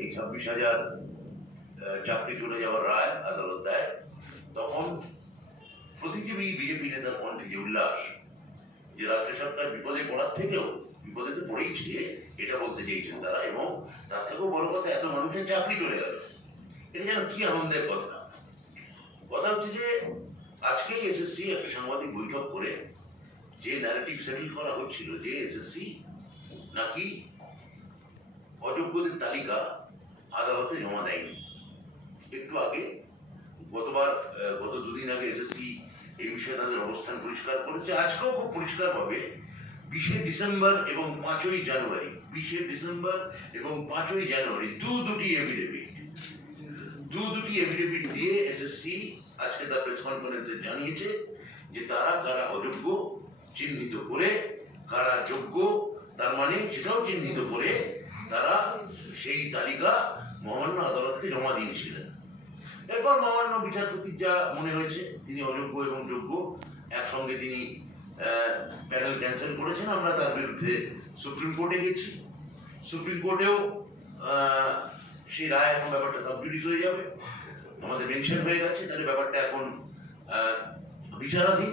এই 26,000 চাকরি চলে যাওয়ার রায় আদালত দেয়, তখন প্রতিটি বিজেপি নেতার কণ্ঠে যে উল্লাস, যে রাজ্য সরকার বিপদে পড়ার থেকেও বিপদে তো পড়েইছে, এটা বলতে চেয়েছেন তারা। এবং তার থেকেও বড় কথা, এত মানুষের চাকরি চলে গেল, এটা যেন কি আনন্দের কথা। কথা হচ্ছে যে আজকেই এসএসসি একটা সাংবাদিক বৈঠক করে যে ন্যারেটিভ সেটেল করা হচ্ছিল যে এসএসসি নাকি অযোগ্যদের তালিকা আদালতে জমা দেয়নি। একটু আগে গত দুদিন আগে এসএসসি এই বিষয়ে তাদের অবস্থান পরিষ্কার করেছে। আজকেও খুব পরিষ্কারভাবে 20শে ডিসেম্বর এবং 5ই জানুয়ারি, 20শে ডিসেম্বর এবং 5ই জানুয়ারি দুটি এফিডেভিট দিয়ে এসএসসি আজকে তার প্রেস কনফারেন্সে জানিয়েছে যে তারা কারা অযোগ্য চিহ্নিত করে, কারা যোগ্য তার মানে সেটাও চিহ্নিত করে তারা সেই তালিকা মহামান্য আদালতকে জমা দিয়েছিলেন। এরপর মহামান্য বিচারপতির যা মনে হয়েছে, তিনি অযোগ্য এবং যোগ্য একসঙ্গে তিনি প্যানেল ক্যান্সেল করেছেন। আমরা তার বিরুদ্ধে সুপ্রিম কোর্টে গেছি। সুপ্রিম কোর্টেও সেই রায়, এখন ব্যাপারটা সাবজুডিস হয়ে যাবে, আমাদের মেনশন হয়ে গেছে, তাহলে ব্যাপারটা এখন বিচারাধীন।